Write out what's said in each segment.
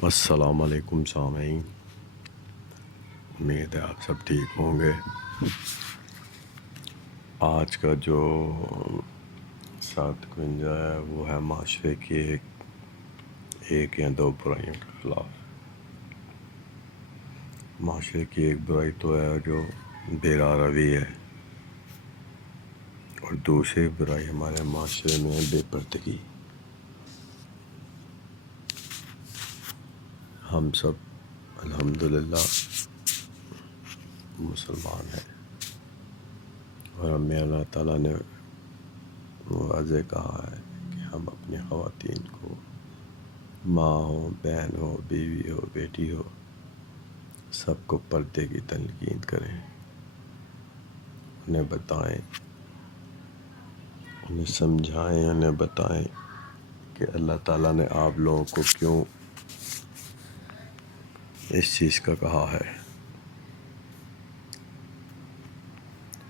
السلام علیکم سامعین، امید ہے آپ سب ٹھیک ہوں گے۔ آج کا جو 751 ہے وہ ہے معاشرے کی ایک یا دو برائیوں کے خلاف۔ معاشرے کی ایک برائی تو ہے جو بے راہ روی ہے، اور دوسری برائی ہمارے معاشرے میں ہے بے پردگی۔ ہم سب الحمدللہ مسلمان ہیں، اور ہمیں اللہ تعالیٰ نے واضح کہا ہے کہ ہم اپنی خواتین کو، ماں ہو، بہن ہو، بیوی ہو، بیٹی ہو، سب کو پردے کی تلقین کریں، انہیں بتائیں، انہیں سمجھائیں، انہیں بتائیں کہ اللہ تعالیٰ نے آپ لوگوں کو کیوں اس چیز کا کہا ہے۔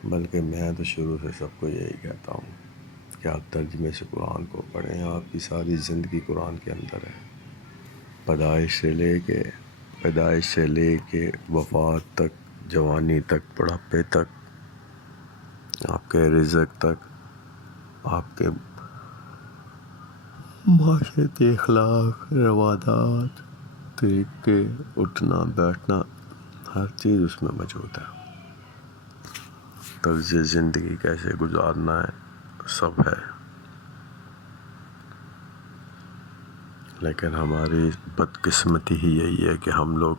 بلکہ میں تو شروع سے سب کو یہی کہتا ہوں کہ آپ ترجمے سے قرآن کو پڑھیں، آپ کی ساری زندگی قرآن کے اندر ہے۔ پیدائش سے لے کے وفات تک، جوانی تک، بڑھاپے تک، آپ کے رزق تک، آپ کے معاشرتی اخلاق، روادات، طریقے، اٹھنا بیٹھنا، ہر چیز اس میں موجود ہے۔ طرز زندگی کیسے گزارنا ہے سب ہے۔ لیکن ہماری بدقسمتی ہی یہی ہے کہ ہم لوگ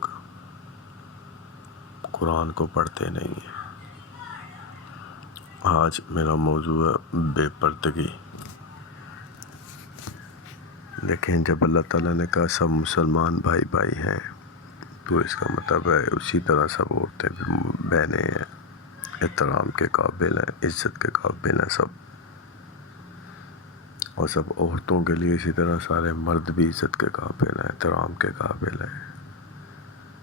قرآن کو پڑھتے نہیں ہیں۔ آج میرا موضوع ہے بے پردگی۔ لیکن جب اللہ تعالیٰ نے کہا سب مسلمان بھائی بھائی ہیں، تو اس کا مطلب ہے اسی طرح سب عورتیں بہنیں ہیں، احترام کے قابل ہیں، عزت کے قابل ہیں سب، اور سب عورتوں کے لیے اسی طرح سارے مرد بھی عزت کے قابل ہیں، احترام کے قابل ہیں۔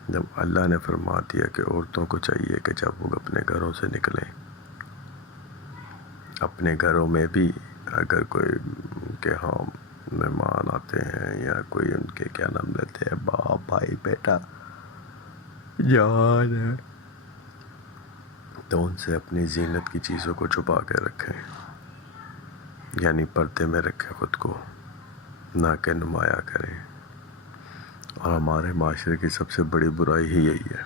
جب اللہ نے فرما دیا کہ عورتوں کو چاہیے کہ جب وہ اپنے گھروں سے نکلیں، اپنے گھروں میں بھی اگر کوئی ان کے ہاں مہمان آتے ہیں یا کوئی ان کے کیا نام لیتے ہیں، باپ، بھائی، بیٹا، جوان ہے، تو ان سے اپنی زینت کی چیزوں کو چھپا کے رکھیں، یعنی پردے میں رکھیں خود کو، نہ کہ نمایاں کریں۔ اور ہمارے معاشرے کی سب سے بڑی برائی ہی یہی ہے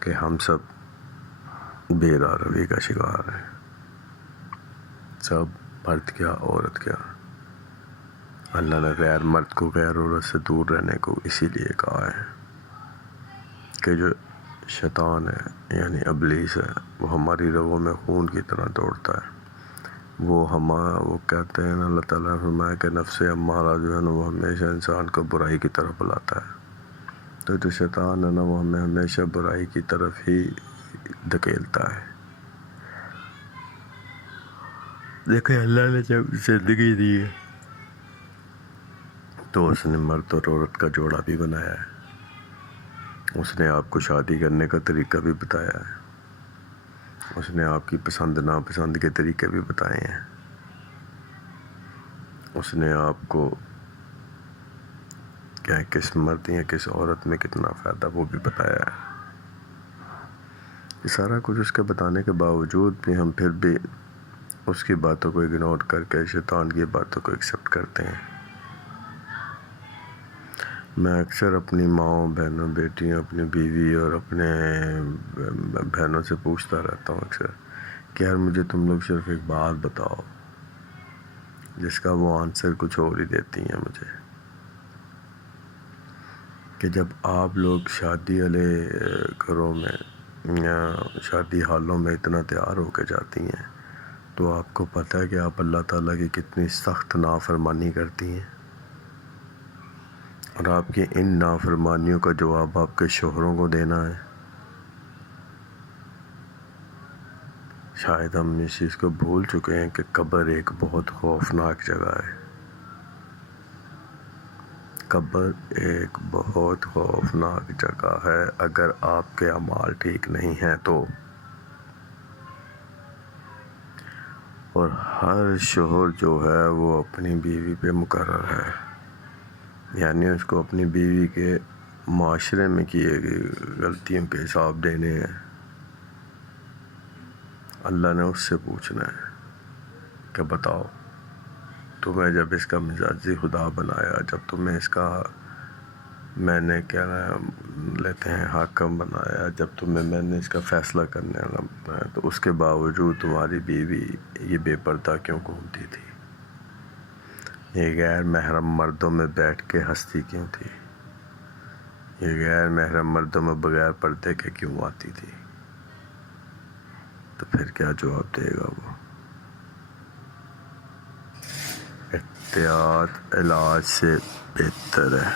کہ ہم سب بے راہ روی کا شکار ہیں، سب مرد کیا عورت کیا۔ اللہ نے غیر مرد کو غیر عورت سے دور رہنے کو اسی لیے کہا ہے کہ جو شیطان ہے یعنی ابلیس ہے، وہ ہماری رگوں میں خون کی طرح دوڑتا ہے۔ وہ کہتے ہیں، اللہ تعالیٰ نے فرمایا کہ نفس امارہ جو ہے نا، وہ ہمیشہ انسان کو برائی کی طرف بلاتا ہے۔ تو جو شیطان ہے نا، وہ ہمیں ہمیشہ برائی کی طرف ہی دھکیلتا ہے۔ دیکھیں، اللہ نے جب زندگی دی ہے تو اس نے مرد اور عورت کا جوڑا بھی بنایا ہے، اس نے آپ کو شادی کرنے کا طریقہ بھی بتایا ہے، اس نے آپ کی پسند ناپسند کے طریقے بھی بتائے ہیں، اس نے آپ کو کیا کس مرد یا کس عورت میں کتنا فائدہ وہ بھی بتایا ہے۔ یہ سارا کچھ اس کے بتانے کے باوجود بھی ہم پھر بھی اس کی باتوں کو اگنور کر کے شیطان کی باتوں کو ایکسیپٹ کرتے ہیں۔ میں اکثر اپنی ماؤں، بہنوں، بیٹیوں، اپنی بیوی اور اپنے بہنوں سے پوچھتا رہتا ہوں اکثر کہ یار مجھے تم لوگ صرف ایک بات بتاؤ، جس کا وہ آنسر کچھ اور ہی دیتی ہیں مجھے، کہ جب آپ لوگ شادی والے گھروں میں یا شادی حالوں میں اتنا تیار ہو کے جاتی ہیں تو آپ کو پتہ ہے کہ آپ اللہ تعالیٰ کی کتنی سخت نافرمانی کرتی ہیں، اور آپ کی ان نافرمانیوں کا جواب آپ کے شوہروں کو دینا ہے۔ شاید ہم اس چیز کو بھول چکے ہیں کہ قبر ایک بہت خوفناک جگہ ہے۔ قبر ایک بہت خوفناک جگہ ہے اگر آپ کے اعمال ٹھیک نہیں ہیں تو۔ اور ہر شوہر جو ہے وہ اپنی بیوی پہ مقرر ہے یعنی اس کو اپنی بیوی کے معاشرے میں کیے گئی غلطیوں کے حساب دینے ہیں. اللہ نے اس سے پوچھنا ہے کہ بتاؤ تمہیں جب اس کا مزاجی خدا بنایا، جب تمہیں اس کا میں نے کیا لیتے ہیں حاکم بنایا، جب میں نے اس کا فیصلہ کرنے والا بنایا، تو اس کے باوجود تمہاری بیوی یہ بے پردہ کیوں گھومتی تھی؟ یہ غیر محرم مردوں میں بیٹھ کے ہنستی کیوں تھی؟ یہ غیر محرم مردوں میں بغیر پردے کے کیوں آتی تھی؟ تو پھر کیا جواب دے گا وہ؟ احتیاط علاج سے بہتر ہے.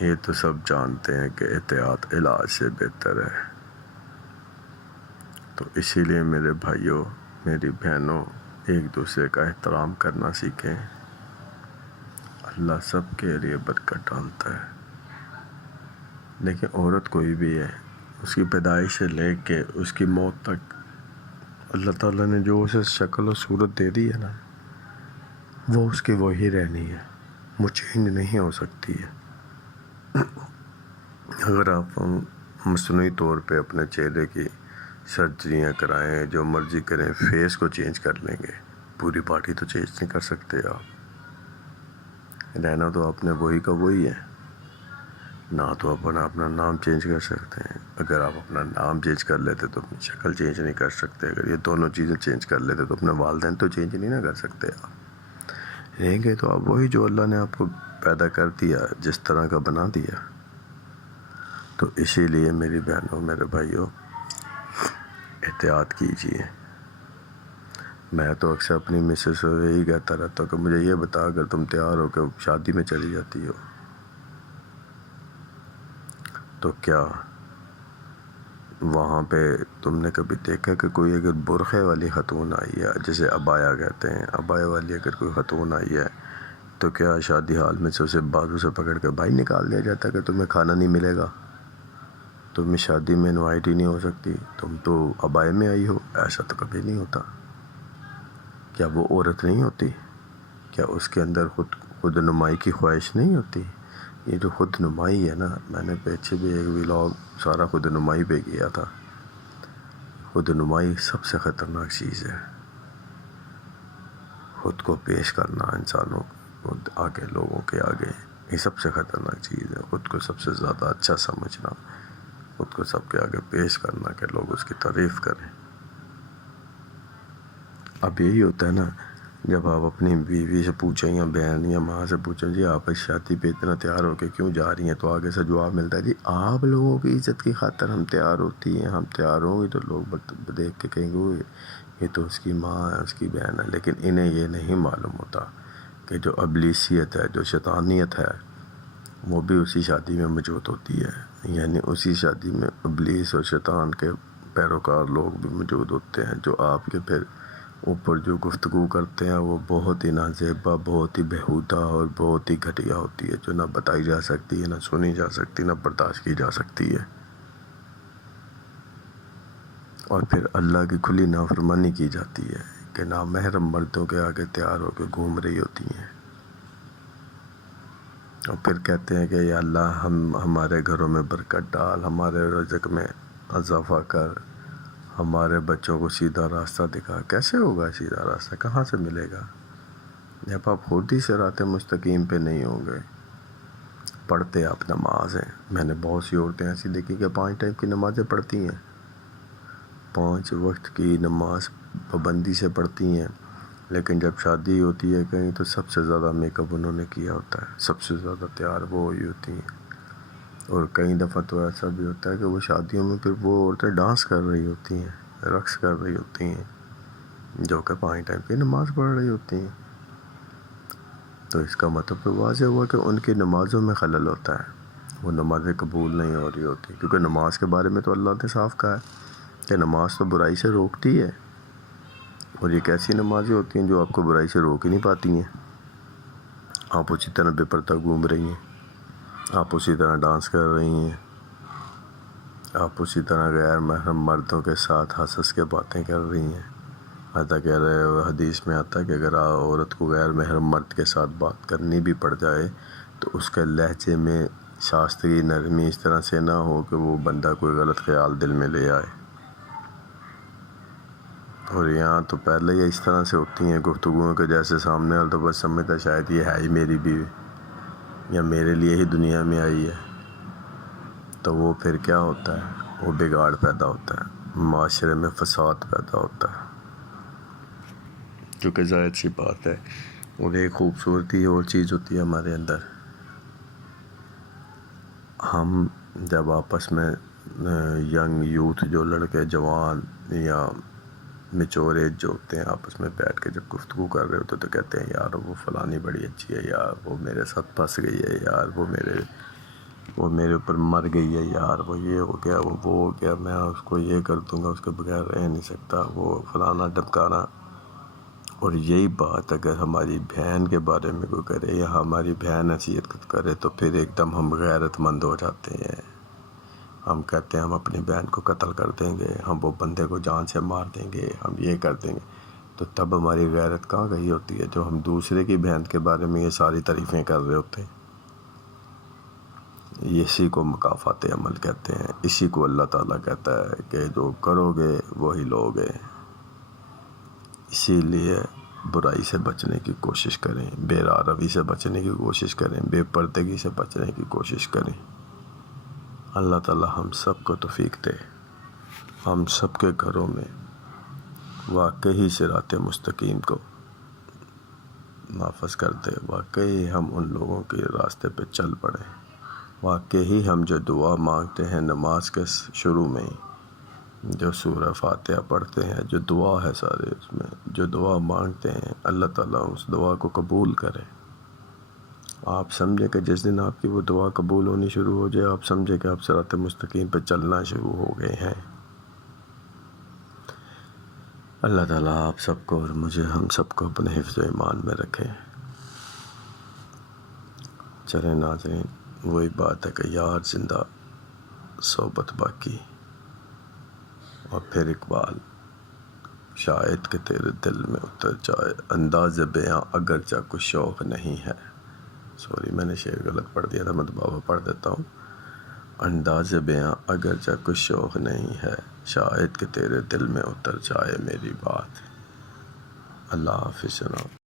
یہ تو سب جانتے ہیں کہ احتیاط علاج سے بہتر ہے. تو اسی لیے میرے بھائیوں، میری بہنوں، ایک دوسرے کا احترام کرنا سیکھیں. اللہ سب کے لیے برکت ڈالتا ہے. لیکن عورت کوئی بھی ہے، اس کی پیدائش سے لے کے اس کی موت تک اللہ تعالیٰ نے جو اسے شکل و صورت دے دی ہے نا، وہ اس کی وہی رہنی ہے، وہ چینج نہیں ہو سکتی ہے. اگر آپ مصنوعی طور پہ اپنے چہرے کی سرجریاں کرائیں، جو مرضی کریں، فیس کو چینج کر لیں گے، پوری باڈی تو چینج نہیں کر سکتے آپ. رہنا تو آپ نے وہی کا وہی ہے. نہ تو اپنا نام چینج کر سکتے ہیں. اگر آپ اپنا نام چینج کر لیتے تو اپنی شکل چینج نہیں کر سکتے. اگر یہ دونوں چیزیں چینج کر لیتے تو اپنے والدین تو چینج نہیں نہ کر سکتے آپ. رہیں گے تو آپ وہی جو اللہ نے آپ کو پیدا کر دیا، جس طرح کا بنا دیا. تو اسی لیے میری بہنوں، میرے بھائیوں، احتیاط کیجیے. میں تو اکثر اپنی مسز سے یہی کہتا رہتا ہوں کہ مجھے یہ بتا، اگر تم تیار ہو کے شادی میں چلی جاتی ہو تو کیا وہاں پہ تم نے کبھی دیکھا کہ کوئی اگر برقعے والی خاتون آئی ہے، جسے عبایا کہتے ہیں، عبایا والی اگر کوئی خاتون آئی ہے تو کیا شادی حال میں سے اسے بازو سے پکڑ کے باہر نکال دیا جاتا ہے کہ تمہیں کھانا نہیں ملے گا، تم شادی میں انوائٹ ہی نہیں ہو سکتی، تم تو عبائے میں آئی ہو؟ ایسا تو کبھی نہیں ہوتا. کیا وہ عورت نہیں ہوتی؟ کیا اس کے اندر خود نمائی کی خواہش نہیں ہوتی؟ یہ جو خود نمائی ہے نا، میں نے پیچھے بھی ایک ولاگ سارا خود نمائی پہ کیا تھا. خود نمائی سب سے خطرناک چیز ہے. خود کو پیش کرنا انسانوں کو آگے، لوگوں کے آگے، یہ سب سے خطرناک چیز ہے. خود کو سب سے زیادہ اچھا سمجھنا، خود کو سب کے آگے پیش کرنا کہ لوگ اس کی تعریف کریں. اب یہی ہوتا ہے نا، جب آپ اپنی بیوی سے پوچھیں یا بہن یا ماں سے پوچھیں جی آپ اس شادی پہ اتنا تیار ہو کے کیوں جا رہی ہیں، تو آگے سے جواب ملتا ہے جی آپ لوگوں کی عزت کی خاطر ہم تیار ہوتی ہیں، ہم تیار ہوں گے تو لوگ دیکھ کے کہیں گے یہ تو اس کی ماں ہے، اس کی بہن ہے. لیکن انہیں یہ نہیں معلوم ہوتا کہ جو ابلیسیت ہے، جو شیطانیت ہے، وہ بھی اسی شادی میں موجود ہوتی ہے. یعنی اسی شادی میں ابلیس اور شیطان کے پیروکار لوگ بھی موجود ہوتے ہیں، جو آپ کے پھر اوپر جو گفتگو کرتے ہیں وہ بہت ہی نازیبا، بہت ہی بےہودہ اور بہت ہی گھٹیا ہوتی ہے، جو نہ بتائی جا سکتی ہے، نہ سنی جا سکتی، نہ برداشت کی جا سکتی ہے. اور پھر اللہ کی کھلی نافرمانی کی جاتی ہے کہ نامحرم مردوں کے آگے تیار ہو کے گھوم رہی ہوتی ہیں. اور پھر کہتے ہیں کہ یا اللہ ہمارے گھروں میں برکت ڈال، ہمارے رزق میں اضافہ کر، ہمارے بچوں کو سیدھا راستہ دکھا. کیسے ہوگا سیدھا راستہ؟ کہاں سے ملے گا جب آپ خود ہی صراط مستقیم پہ نہیں ہوں گے؟ پڑھتے آپ نماز ہیں. میں نے بہت سی عورتیں ایسی دیکھی کہ 5 ٹائم کی نمازیں پڑھتی ہیں، 5 وقت کی نماز پابندی سے پڑھتی ہیں، لیکن جب شادی ہوتی ہے کہیں تو سب سے زیادہ میک اپ انہوں نے کیا ہوتا ہے، سب سے زیادہ تیار وہ ہوئی ہوتی ہیں. اور کئی دفعہ تو ایسا بھی ہوتا ہے کہ وہ شادیوں میں پھر وہ عورتیں ڈانس کر رہی ہوتی ہیں، رقص کر رہی ہوتی ہیں، جو کہ 5 ٹائم کی نماز پڑھ رہی ہوتی ہیں. تو اس کا مطلب واضح ہوا کہ ان کی نمازوں میں خلل ہوتا ہے، وہ نمازیں قبول نہیں ہو رہی ہوتی. کیونکہ نماز کے بارے میں تو اللہ نے صاف کہا ہے کہ نماز تو برائی سے روکتی ہے. اور یہ کیسی نمازیں ہوتی ہیں جو آپ کو برائی سے روک ہی نہیں پاتی ہیں؟ آپ اسی طرح بے پردہ گھوم رہی ہیں، آپ اسی طرح ڈانس کر رہی ہیں، آپ اسی طرح غیر محرم مردوں کے ساتھ ہنس ہنس کے باتیں کر رہی ہیں، ایسا کہہ رہے ہو، حدیث میں آتا ہے کہ اگر عورت کو غیر محرم مرد کے ساتھ بات کرنی بھی پڑ جائے تو اس کے لہجے میں شائستگی، نرمی اس طرح سے نہ ہو کہ وہ بندہ کوئی غلط خیال دل میں لے آئے۔ اور یہاں تو پہلے ہی اس طرح سے ہوتی ہیں گفتگوؤں کے، جیسے سامنے والا تو بس سمجھتا شاید یہ ہے ہی میری بیوی یا میرے لیے ہی دنیا میں آئی ہے، تو وہ پھر کیا ہوتا ہے، وہ بگاڑ پیدا ہوتا ہے، معاشرے میں فساد پیدا ہوتا ہے، کیونکہ ظاہر سی بات ہے۔ اور ایک خوبصورتی اور چیز ہوتی ہے ہمارے اندر، ہم جب آپس میں ینگ یوتھ جو لڑکے جوان یا میچور ایج جو ہوتے ہیں آپس میں بیٹھ کے جب گفتگو کر رہے ہوتے تو کہتے ہیں یار وہ فلانی بڑی اچھی ہے، یار وہ میرے ساتھ پھنس گئی ہے، یار وہ میرے اوپر مر گئی ہے، یار وہ یہ ہو گیا، وہ ہو گیا، میں اس کو یہ کر دوں گا، اس کے بغیر رہ نہیں سکتا، وہ فلانا ڈمکانا۔ اور یہی بات اگر ہماری بہن کے بارے میں کوئی کرے یا ہماری بہن نصیحت کرے تو پھر ایک دم ہم غیرت مند ہو جاتے ہیں، ہم کہتے ہیں ہم اپنی بہن کو قتل کر دیں گے، ہم وہ بندے کو جان سے مار دیں گے، ہم یہ کر دیں گے۔ تو تب ہماری غیرت کہاں گئی ہوتی ہے جو ہم دوسرے کی بہن کے بارے میں یہ ساری تعریفیں کر رہے ہوتے ہیں۔ اسی کو مکافات عمل کہتے ہیں، اسی کو اللہ تعالیٰ کہتا ہے کہ جو کرو گے وہی لوگے۔ اسی لیے برائی سے بچنے کی کوشش کریں، بے روی سے بچنے کی کوشش کریں، بے پردگی سے بچنے کی کوشش کریں۔ اللہ تعالیٰ ہم سب کو توفیق دے، ہم سب کے گھروں میں واقعی صراط مستقیم کو نافذ کر دے، واقعی ہم ان لوگوں کے راستے پہ چل پڑیں، واقعی ہم جو دعا مانگتے ہیں نماز کے شروع میں ہی، جو سورہ فاتحہ پڑھتے ہیں، جو دعا ہے سارے اس میں جو دعا مانگتے ہیں، اللہ تعالیٰ اس دعا کو قبول کرے۔ آپ سمجھیں کہ جس دن آپ کی وہ دعا قبول ہونی شروع ہو جائے، آپ سمجھیں کہ آپ صراط مستقیم پہ چلنا شروع ہو گئے ہیں۔ اللہ تعالیٰ آپ سب کو اور مجھے ہم سب کو اپنے حفظ و ایمان میں رکھے۔ چلیں ناظرین، وہی بات ہے کہ یار زندہ صحبت باقی، اور پھر اقبال، شاید کہ تیرے دل میں اتر جائے انداز بیاں اگرچہ کچھ شوق نہیں ہے۔ سوری میں نے شعر غلط پڑھ دیا تھا، میں دوبارہ پڑھ دیتا ہوں۔ انداز بیاں اگرچہ کچھ شوق نہیں ہے، شاید کہ تیرے دل میں اتر جائے میری بات۔ اللہ حافظ جناب۔